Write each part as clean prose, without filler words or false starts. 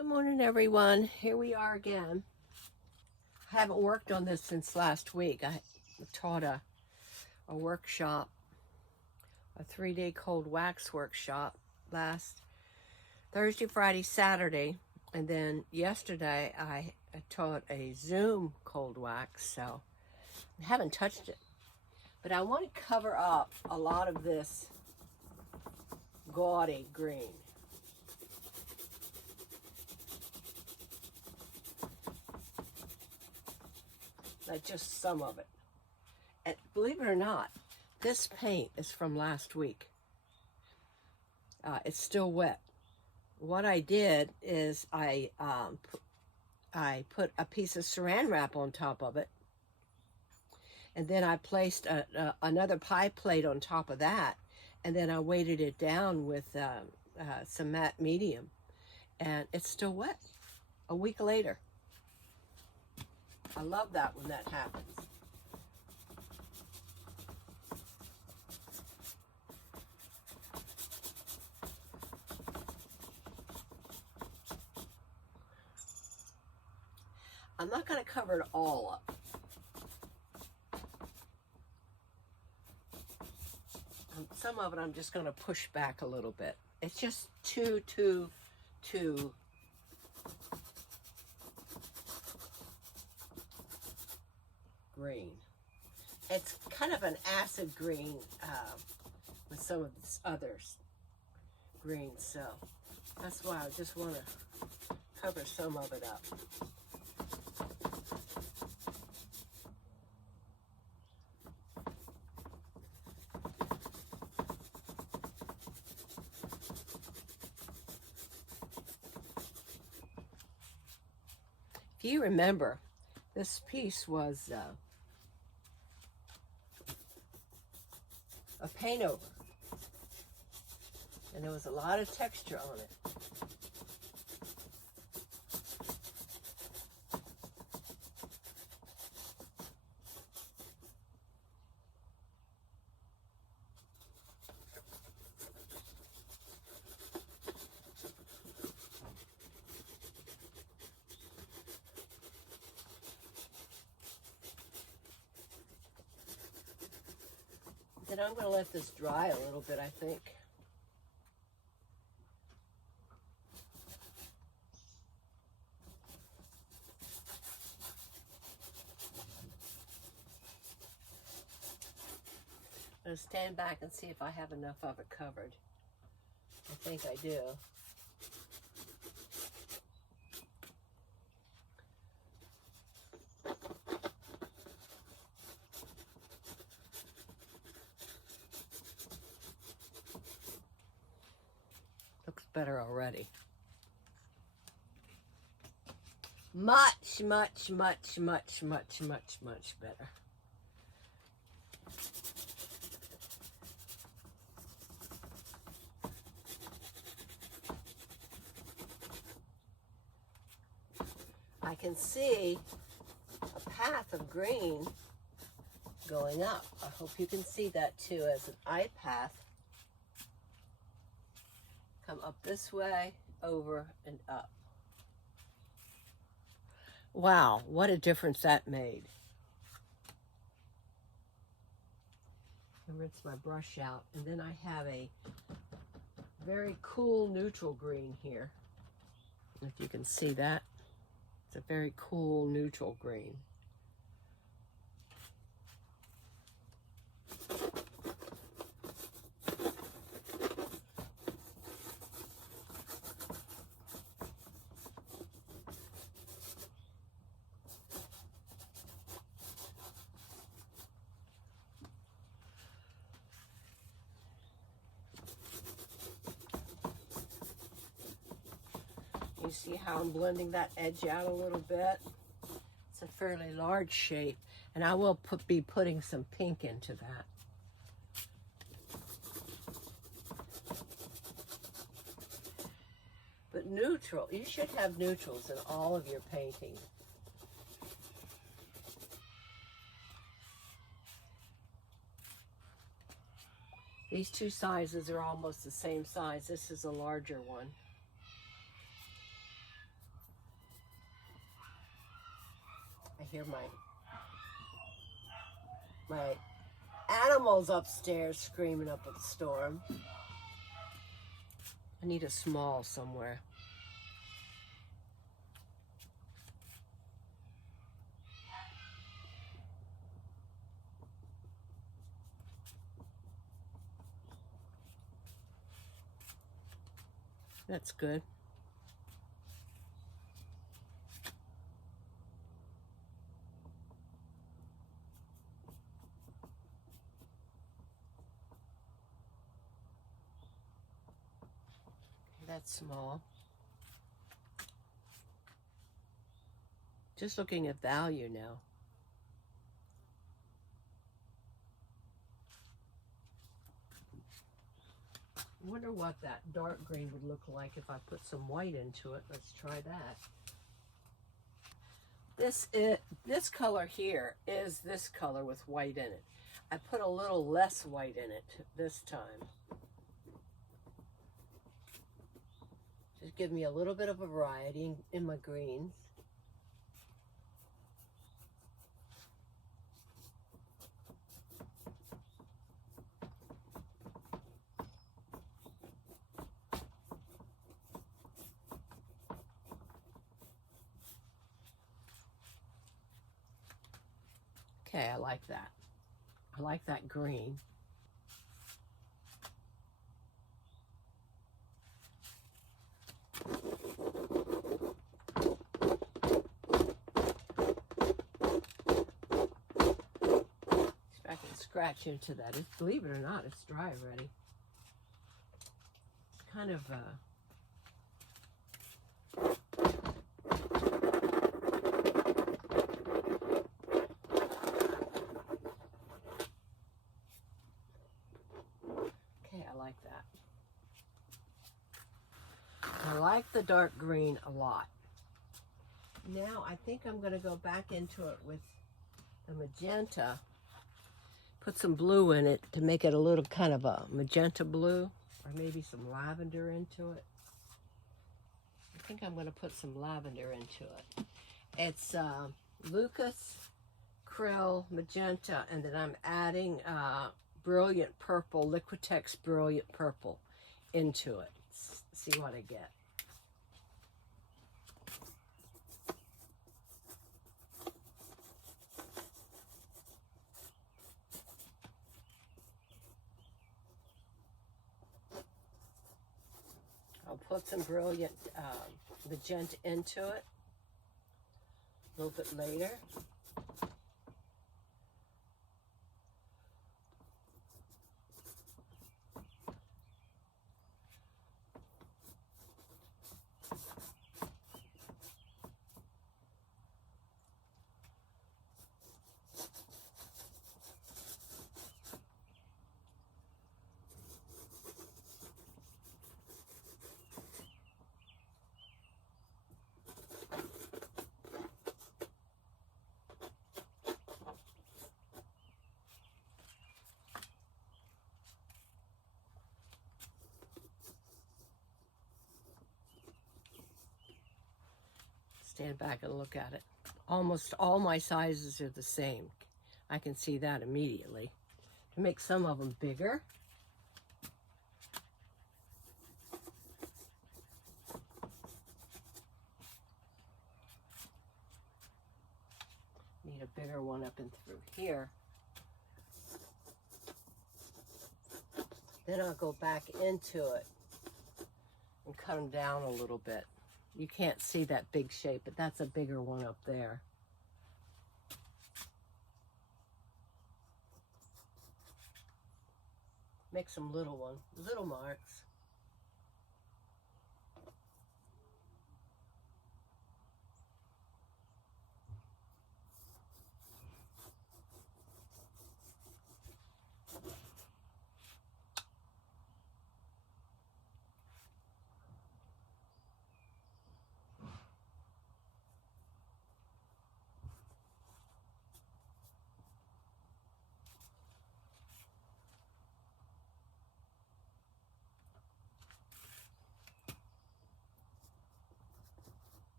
Good morning, everyone. Here we are again. I haven't worked on this since last week. I taught a workshop, a 3-day cold wax workshop last Thursday, Friday, Saturday, and then yesterday I taught a Zoom cold wax, so I haven't touched it. But I want to cover up a lot of this gaudy green. Like just some of it. And believe it or not, this paint is from last week. It's still wet. What I did is I put a piece of saran wrap on top of it, and then I placed another pie plate on top of that, and then I weighted it down with some matte medium, and it's still wet a week later. I love that when that happens. I'm not going to cover it all up. Some of it I'm just going to push back a little bit. It's just too green. It's kind of an acid green with some of this others green, so that's why I just want to cover some of it up. If you remember, this piece was a paint over, and there was a lot of texture on it. Then I'm going to let this dry a little bit, I think. I'm going to stand back and see if I have enough of it covered. I think I do. Looks better already. Much better. I can see a path of green going up. I hope you can see that too as an eye path. Come up this way, over and up. Wow, what a difference that made. I rinse my brush out, and then I have a very cool neutral green here. If you can see that, it's a very cool neutral green. You see how I'm blending that edge out a little bit? It's a fairly large shape, and I will be putting some pink into that. But neutral, you should have neutrals in all of your painting. These two sizes are almost the same size. This is a larger one. I hear my animals upstairs screaming up a storm. I need a small somewhere. That's good. That's small. Just looking at value now. I wonder what that dark green would look like if I put some white into it. Let's try that. This color here is this color with white in it. I put a little less white in it this time. Just give me a little bit of a variety in my greens. Okay, I like that. I like that green. I can scratch into that. Believe it or not, it's dry already. It's kind of okay, I like that. I like the dark green a lot. Now I think I'm going to go back into it with the magenta. Put some blue in it to make it a little kind of a magenta blue, or maybe some lavender into it. I think I'm going to put some lavender into it. It's Lucas Krill Magenta, and then I'm adding Brilliant Purple, Liquitex Brilliant Purple into it. See what I get. I'll put some Brilliant Magenta into it a little bit later. Stand back and look at it. Almost all my sizes are the same. I can see that immediately. To make some of them bigger, need a bigger one up and through here. Then I'll go back into it and cut them down a little bit. You can't see that big shape, but that's a bigger one up there. Make some little marks.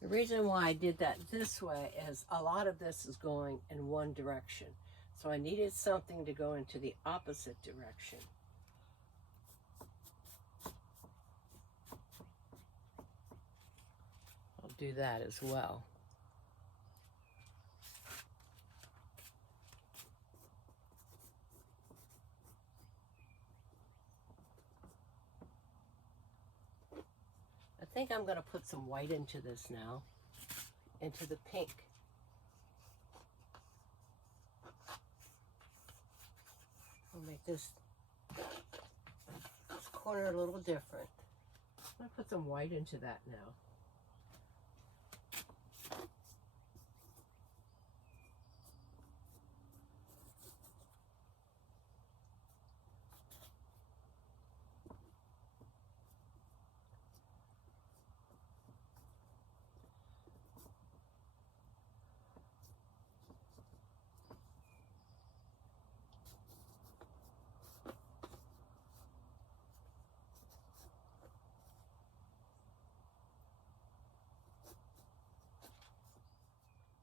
The reason why I did that this way is a lot of this is going in one direction. So I needed something to go into the opposite direction. I'll do that as well. I think I'm going to put some white into this now, into the pink. I'll make this corner a little different. I'm going to put some white into that now.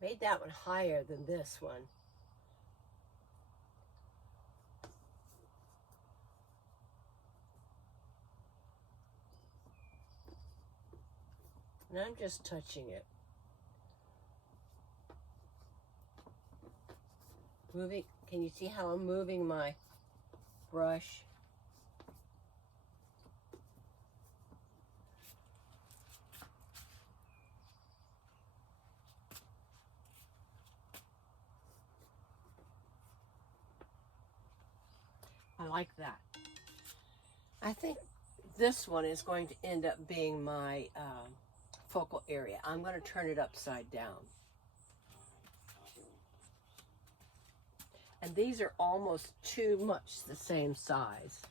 Made that one higher than this one. And I'm just touching it. Moving, can you see how I'm moving my brush? I like that. I think this one is going to end up being my focal area. I'm going to turn it upside down. And these are almost too much the same size.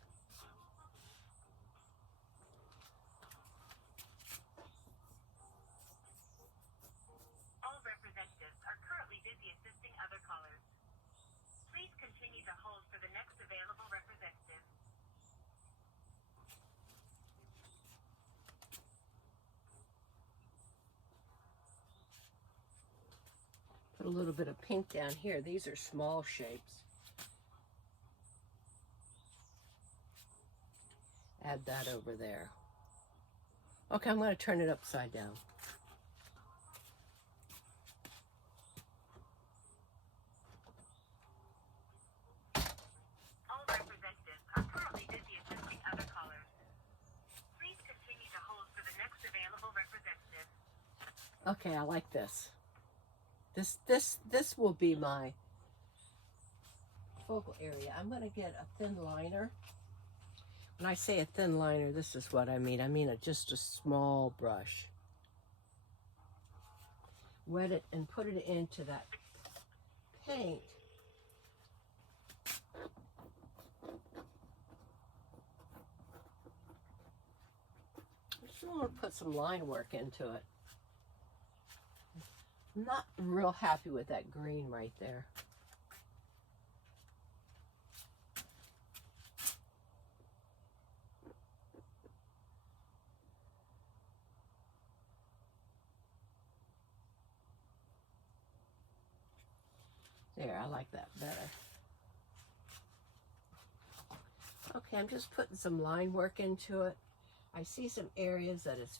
All representatives are currently busy assisting other callers. Please continue to hold for the next available representative. Put a little bit of pink down here. These are small shapes. Add that over there. Okay, I'm going to turn it upside down. All representatives are currently busy assisting other callers. Please continue to hold for the next available representative. Okay, I like this. This will be my focal area. I'm going to get a thin liner. When I say a thin liner, this is what I mean. I mean just a small brush. Wet it and put it into that paint. I just want to put some line work into it. I'm not real happy with that green right there. There, I like that better. Okay, I'm just putting some line work into it. I see some areas that is,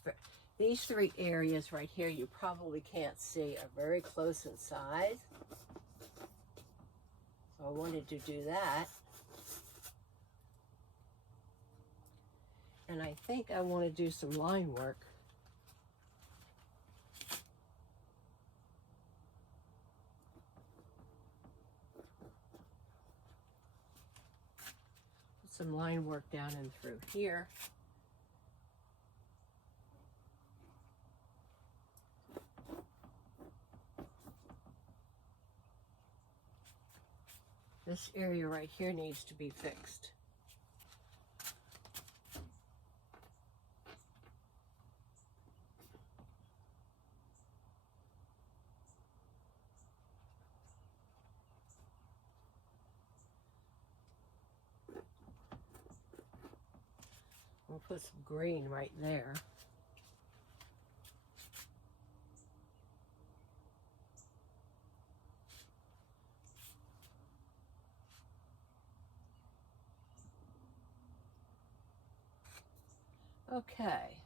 these three areas right here you probably can't see are very close in size. So I wanted to do that. And I think I want to do some line work. Put some line work down and through here. This area right here needs to be fixed. We'll put some green right there. Okay.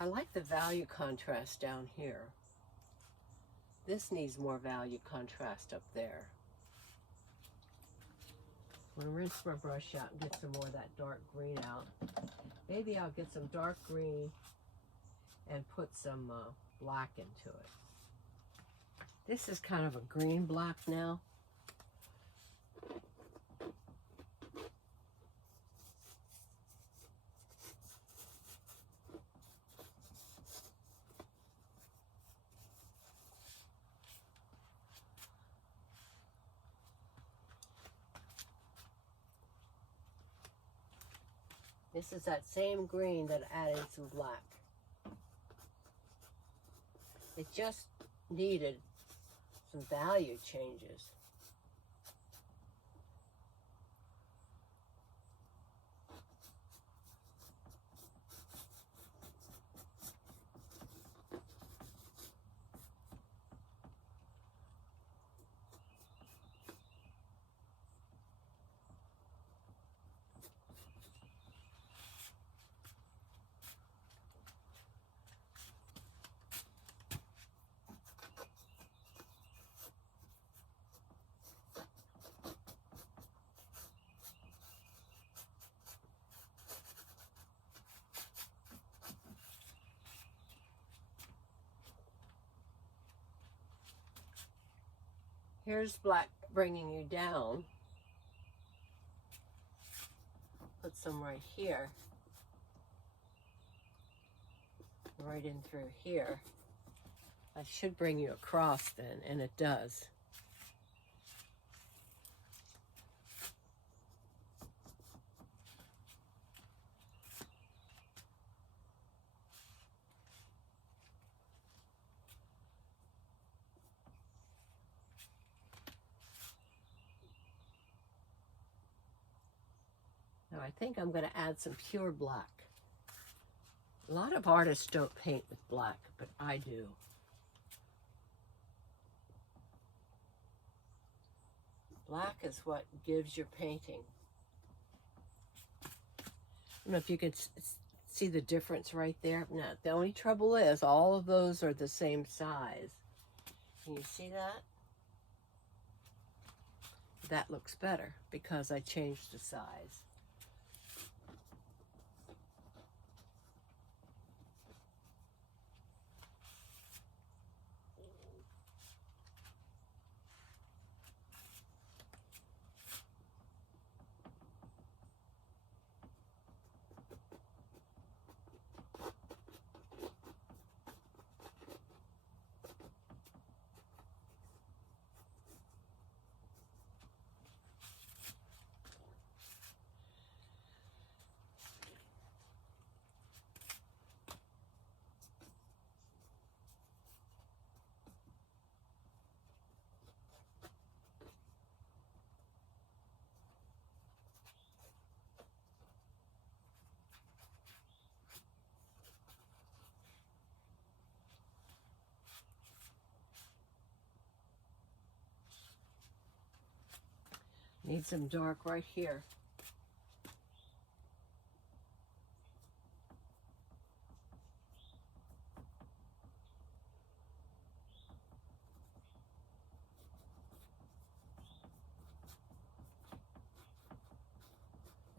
I like the value contrast down here. This needs more value contrast up there. I'm going to rinse my brush out and get some more of that dark green out. Maybe I'll get some dark green and put some black into it. This is kind of a green black now. This is that same green that added some black. It just needed some value changes. Here's black bringing you down. Put some right here. Right in through here. That should bring you across then, and it does. Now I think I'm going to add some pure black. A lot of artists don't paint with black, but I do. Black is what gives your painting. I don't know if you can see the difference right there. Now, the only trouble is all of those are the same size. Can you see that? That looks better because I changed the size. Need some dark right here.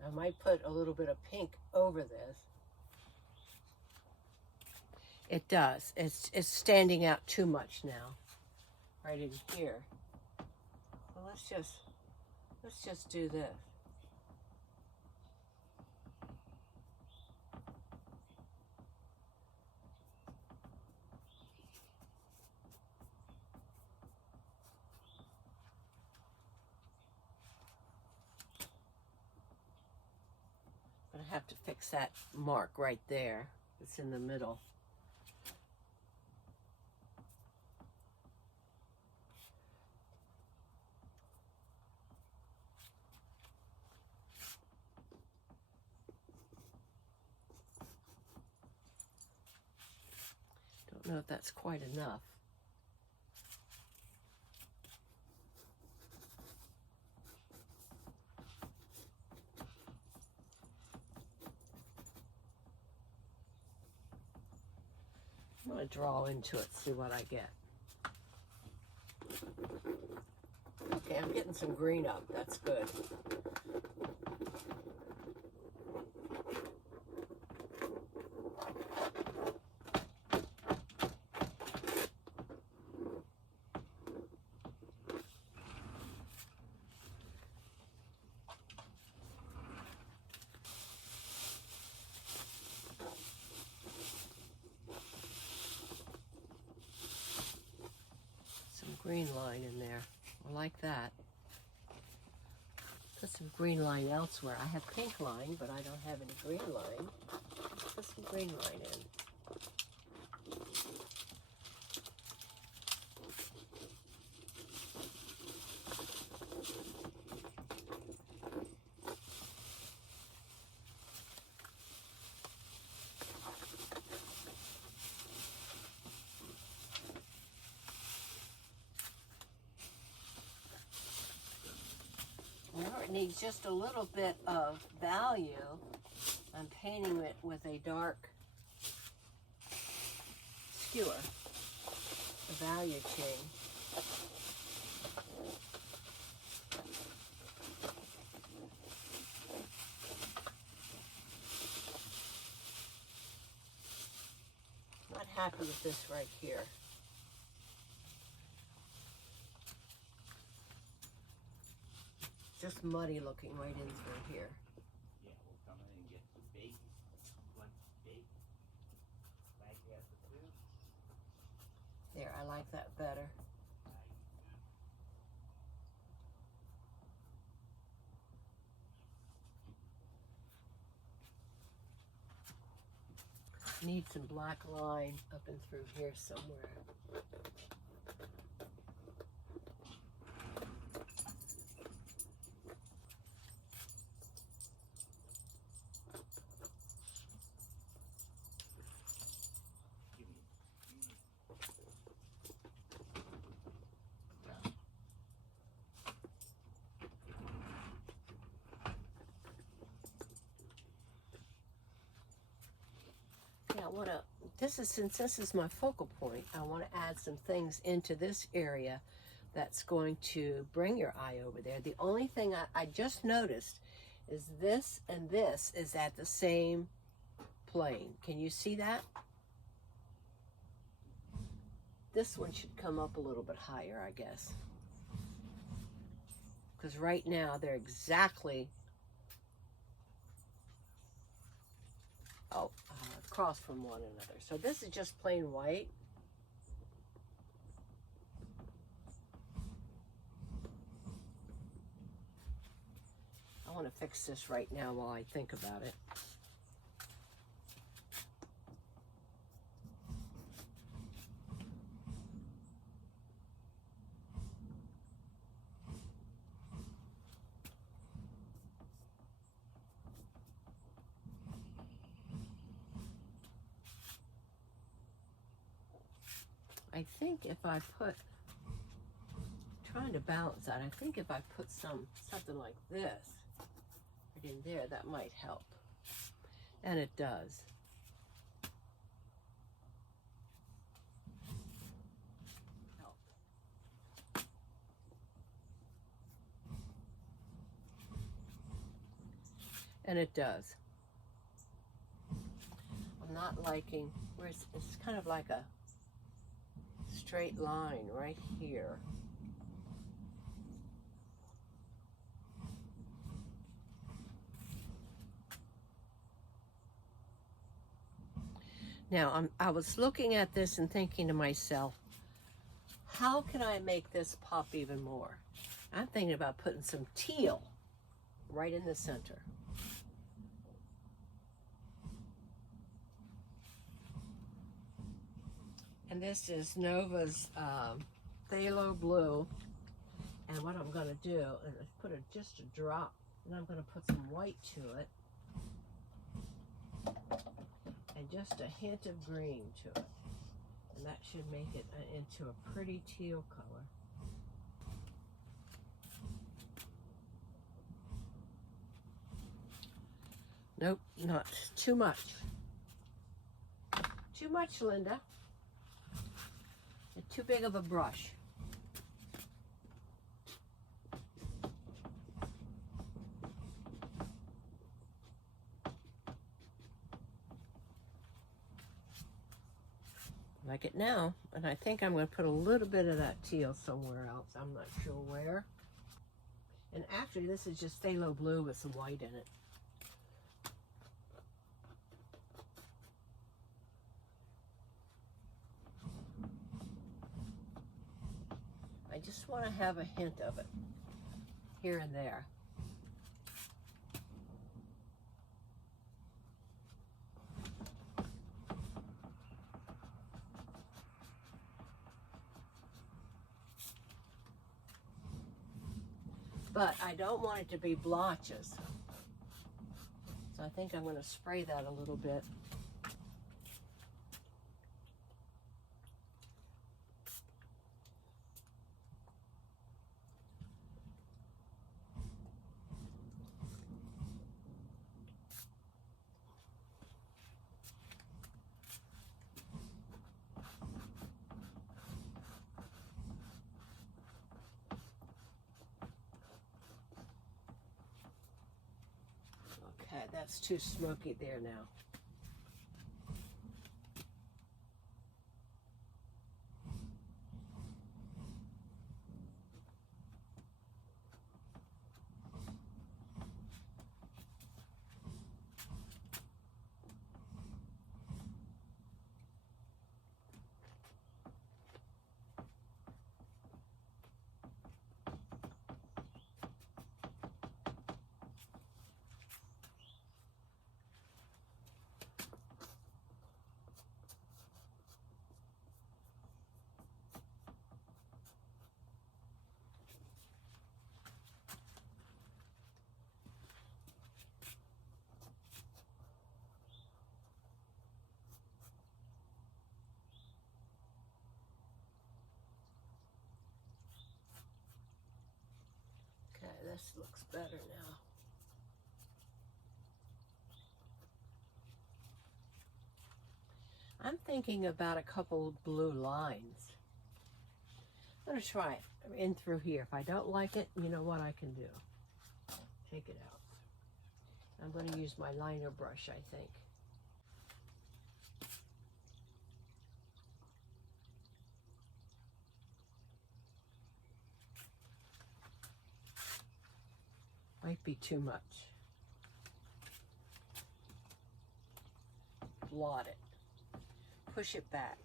I might put a little bit of pink over this. It does. It's standing out too much now. Right in here. Well, let's just do this. But I have to fix that mark right there. It's in the middle. Don't know if that's quite enough. I'm going to draw into it, see what I get. Okay, I'm getting some green up. That's good. Green line in there. I like that. Put some green line elsewhere. I have pink line, but I don't have any green line. Put some green line in. Where it needs just a little bit of value, I'm painting it with a dark skewer, a value chain. Not happy with this right here. Just muddy looking right in through here. Yeah, we'll come in and get some bait. One bait. Like that too. There, I like that better. Need some black line up and through here somewhere. I want to, since this is my focal point, I want to add some things into this area that's going to bring your eye over there. The only thing I just noticed is this and this is at the same plane. Can you see that? This one should come up a little bit higher, I guess. Because right now they're exactly across from one another. So this is just plain white. I want to fix this right now while I think about it. I think if I put, trying to balance that, I think if I put something like this right in there, that might help. And it does. Help. And it does. I'm not liking, where it's kind of like a straight line right here. Now, I was looking at this and thinking to myself, how can I make this pop even more? I'm thinking about putting some teal right in the center. And this is Nova's Phthalo Blue. And what I'm going to do is put just a drop, and I'm going to put some white to it. And just a hint of green to it. And that should make it into a pretty teal color. Nope, not too much. Too much, Linda. Too big of a brush. Like it now, and I think I'm going to put a little bit of that teal somewhere else. I'm not sure where. And actually, this is just phthalo blue with some white in it. I just want to have a hint of it here and there. But I don't want it to be blotches. So I think I'm going to spray that a little bit. Okay, that's too smoky there now. Okay, this looks better now. I'm thinking about a couple of blue lines. I'm going to try it in through here. If I don't like it, you know what I can do? Take it out. I'm going to use my liner brush, I think. Might be too much. Blot it. Push it back.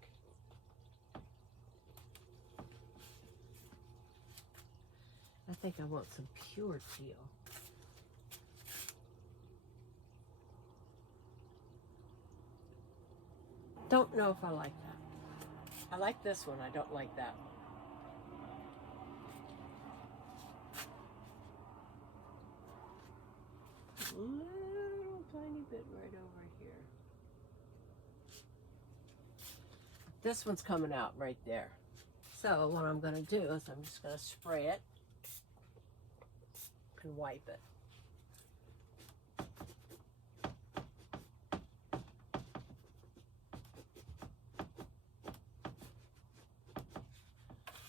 I think I want some pure teal. Don't know if I like that. I like this one. I don't like that one. Little tiny bit right over here. This one's coming out right there. So what I'm going to do is I'm just going to spray it and wipe it.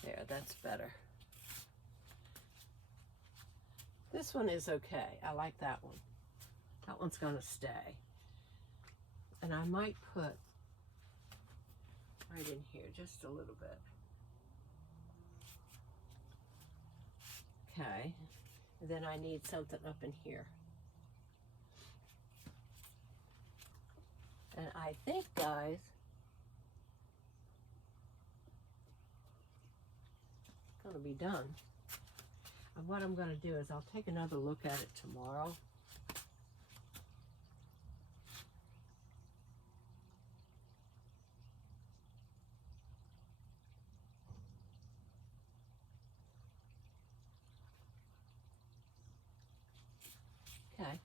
There, that's better. This one is okay. I like that one. That one's going to stay. And I might put right in here just a little bit. Okay. And then I need something up in here. And I think, guys, it's going to be done. And what I'm going to do is I'll take another look at it tomorrow. Okay,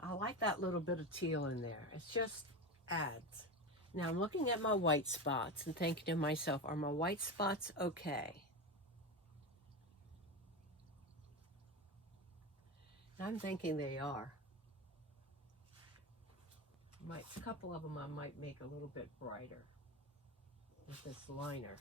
I like that little bit of teal in there. It just adds. Now I'm looking at my white spots and thinking to myself, are my white spots okay? And I'm thinking they are. A couple of them I might make a little bit brighter with this liner.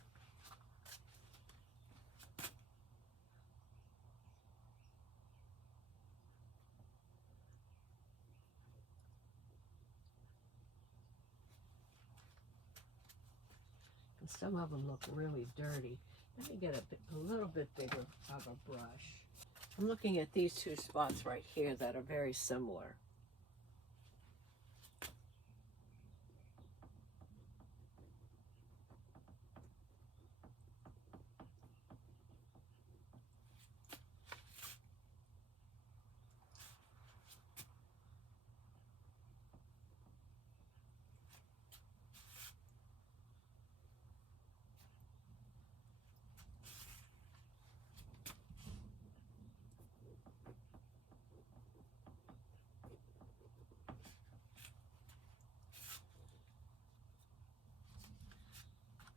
some of them look really dirty. Let me get a little bit bigger of a brush. I'm looking at these two spots right here that are very similar.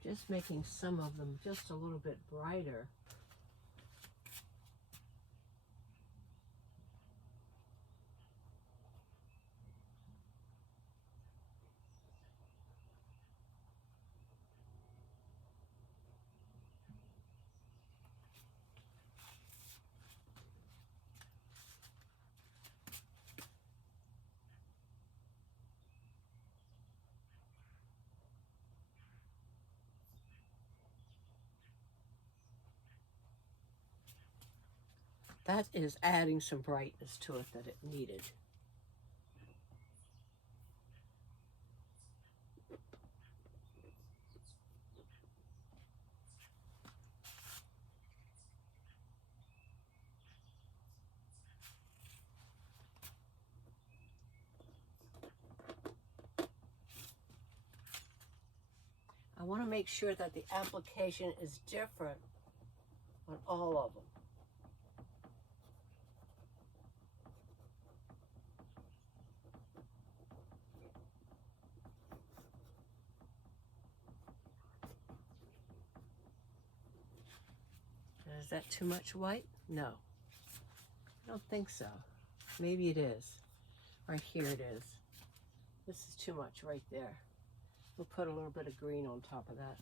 Just making some of them just a little bit brighter. That is adding some brightness to it that it needed. I want to make sure that the application is different on all of them. Is that too much white? No, I don't think so. Maybe it is. Right here it is. This is too much right there. We'll put a little bit of green on top of that.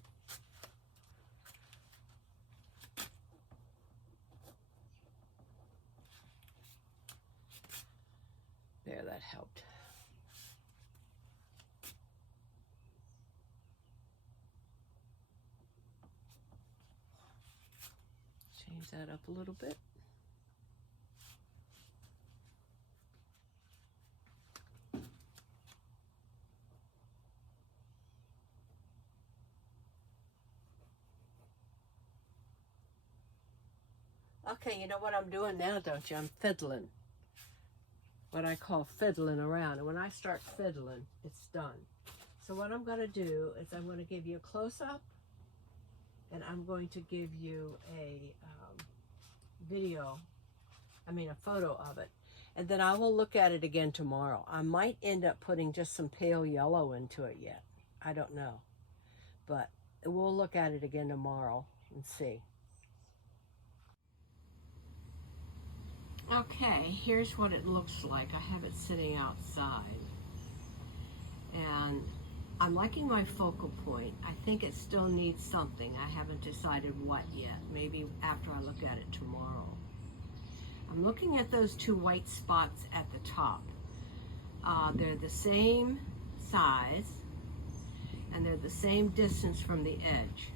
There, that helped. Change that up a little bit. Okay, you know what I'm doing now, don't you? I'm fiddling. What I call fiddling around. And when I start fiddling, it's done. So what I'm going to do is I'm going to give you a close-up, and I'm going to give you a a photo of it. And then I will look at it again tomorrow. I might end up putting just some pale yellow into it yet. I don't know. But we'll look at it again tomorrow and see. Okay, here's what it looks like. I have it sitting outside. And I'm liking my focal point. I think it still needs something. I haven't decided what yet. Maybe after I look at it tomorrow. I'm looking at those two white spots at the top. They're the same size and they're the same distance from the edge.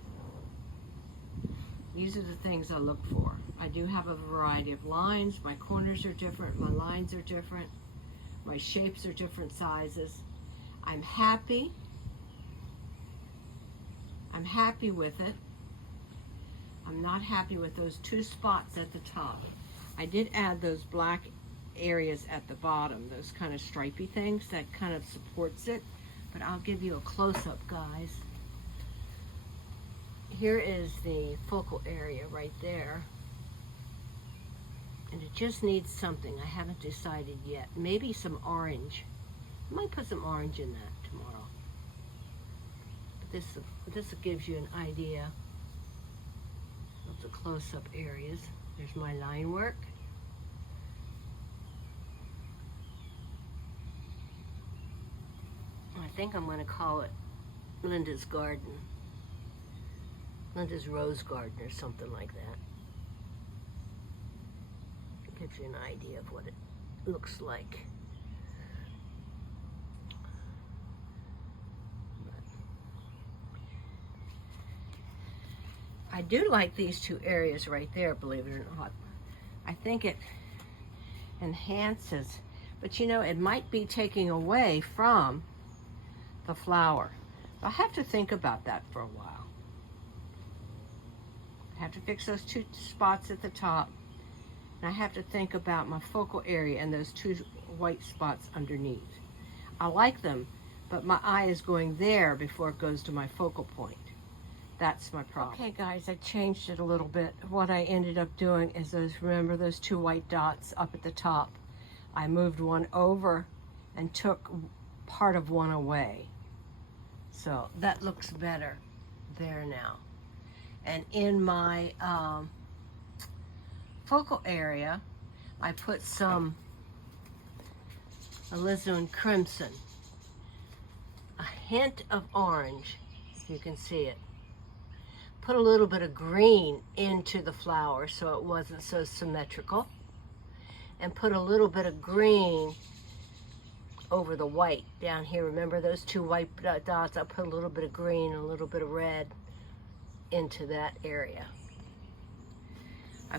These are the things I look for. I do have a variety of lines. My corners are different. My lines are different. My shapes are different sizes. I'm happy. I'm happy with it. I'm not happy with those two spots at the top. I did add those black areas at the bottom, those kind of stripy things that kind of supports it. But I'll give you a close-up, guys. Here is the focal area right there. And it just needs something. I haven't decided yet. Maybe some orange. I might put some orange in that tomorrow. But this gives you an idea of the close-up areas. There's my line work. I think I'm going to call it Linda's Garden. Linda's Rose Garden or something like that. It gives you an idea of what it looks like. I do like these two areas right there, believe it or not. I think it enhances, but you know, it might be taking away from the flower. So I have to think about that for a while. I have to fix those two spots at the top, and I have to think about my focal area and those two white spots underneath. I like them, but my eye is going there before it goes to my focal point. That's my problem. Okay guys, I changed it a little bit. What I ended up doing is remember those two white dots up at the top? I moved one over and took part of one away. So that looks better there now. And in my focal area, I put some alizarin crimson, a hint of orange, if you can see it. Put a little bit of green into the flower so it wasn't so symmetrical, and put a little bit of green over the white down here. Remember those two white dots? I put a little bit of green and a little bit of red into that area. I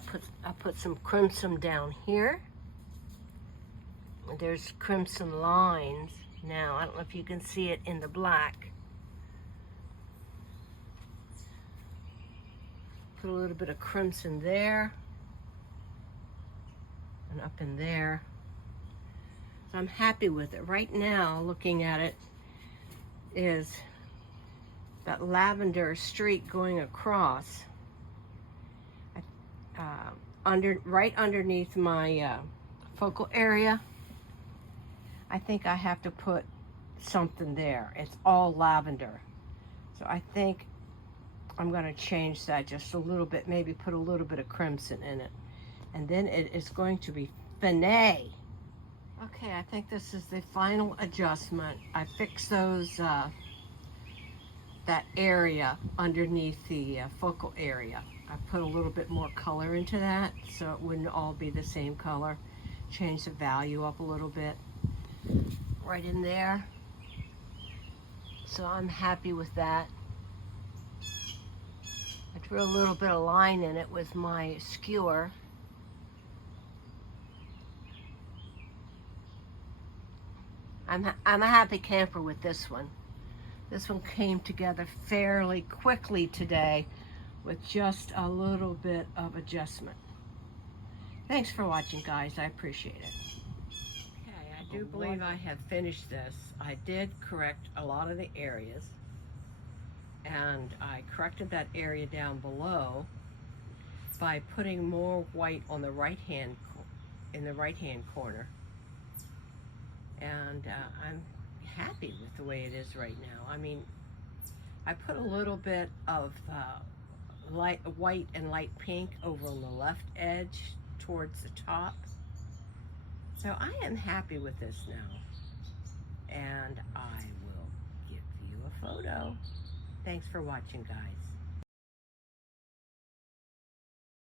put some crimson down here. There's crimson lines now. I don't know if you can see it in the black. Put a little bit of crimson there and up in there. So I'm happy with it. Right now, looking at it, is that lavender streak going across right underneath my focal area. I think I have to put something there. It's all lavender. So I think I'm going to change that just a little bit, maybe put a little bit of crimson in it. And then it is going to be finesse. Okay, I think this is the final adjustment. I fixed those, that area underneath the focal area. I put a little bit more color into that so it wouldn't all be the same color. Change the value up a little bit right in there. So I'm happy with that. I drew a little bit of line in it with my skewer. I'm a happy camper with this one. This one came together fairly quickly today with just a little bit of adjustment. Thanks for watching, guys. I appreciate it. Okay, I do believe I have finished this. I did correct a lot of the areas, and I corrected that area down below by putting more white on the in the right hand corner. And I'm happy with the way it is right now. I mean, I put a little bit of light white and light pink over on the left edge towards the top. So I am happy with this now. And I will give you a photo. Thanks for watching, guys.